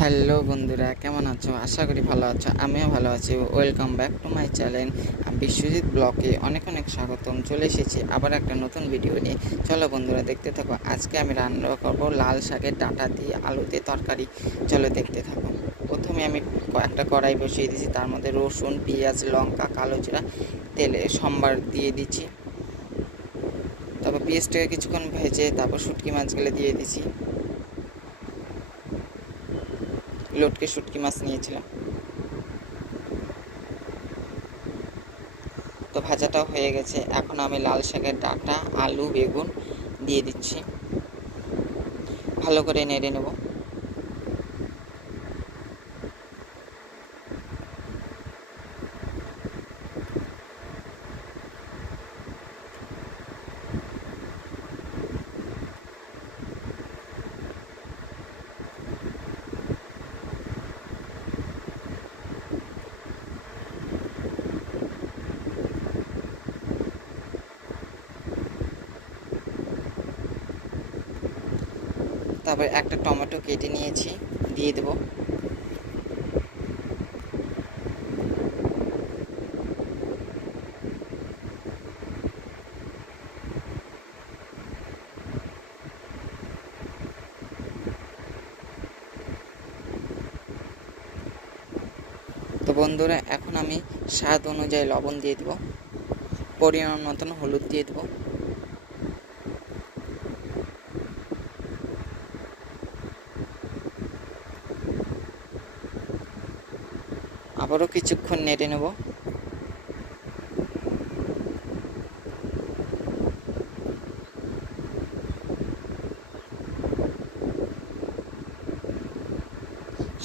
Hello বন্ধুরা, কেমন আছো? আশা করি ভালো আছো। আমিও ভালো আছি। Welcome back to my channel Biswajit ব্লগে অনেক অনেক স্বাগতম। চলে এসেছি আবার একটা নতুন ভিডিও নিয়ে। চলো বন্ধুরা, দেখতে থাকো। আজকে আমি রান্না করবো লাল শাকের ডাঁটা দিয়ে আলু দিয়ে তরকারি। চলো দেখতে থাকো। প্রথমে আমি একটা কড়াই বসিয়ে দিয়েছি, তার মধ্যে রসুন, পেঁয়াজ, লঙ্কা, কালো জিরা, তেলে সম্বার দিয়ে দিচ্ছি। তারপর পেঁয়াজটাকে কিছুক্ষণ ভেজে তারপর শুটকি মাছগুলো দিয়ে দিচ্ছি। লটকে শুটকি মাছ নিয়েছিলাম। তো ভাজাটাও হয়ে গেছে। এখন আমি লাল শাকের ডাঁটা, আলু, বেগুন দিয়ে দিচ্ছি। ভালো করে নেড়ে নেব। তারপর একটা টমেটো কেটে নিয়েছি, দিয়ে দেব। তো বন্ধুরা, এখন আমি স্বাদ অনুযায়ী লবণ দিয়ে দেব, পরিমাণ মতন হলুদ দিয়ে দেব। আবারও কিছুক্ষণ নেড়ে নেব।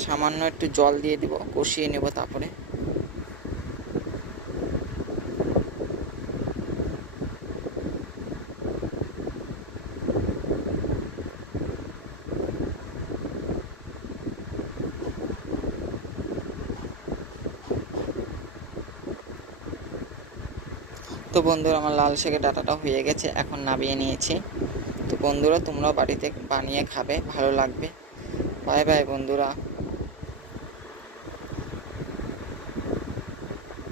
সামান্য একটু জল দিয়ে দেব, কষিয়ে নেব। তারপরে তো বন্ধুরা, আমার লাল শাকের ডাঁটাটা হয়ে গেছে, এখন নামিয়ে নিয়েছি। তো বন্ধুরা, তোমরাও বাড়িতে বানিয়ে খাবে, ভালো লাগবে। বাই বাই বন্ধুরা।